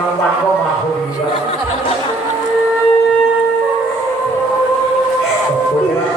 รางวัลก็มาพอดีครับขอบคุณนะ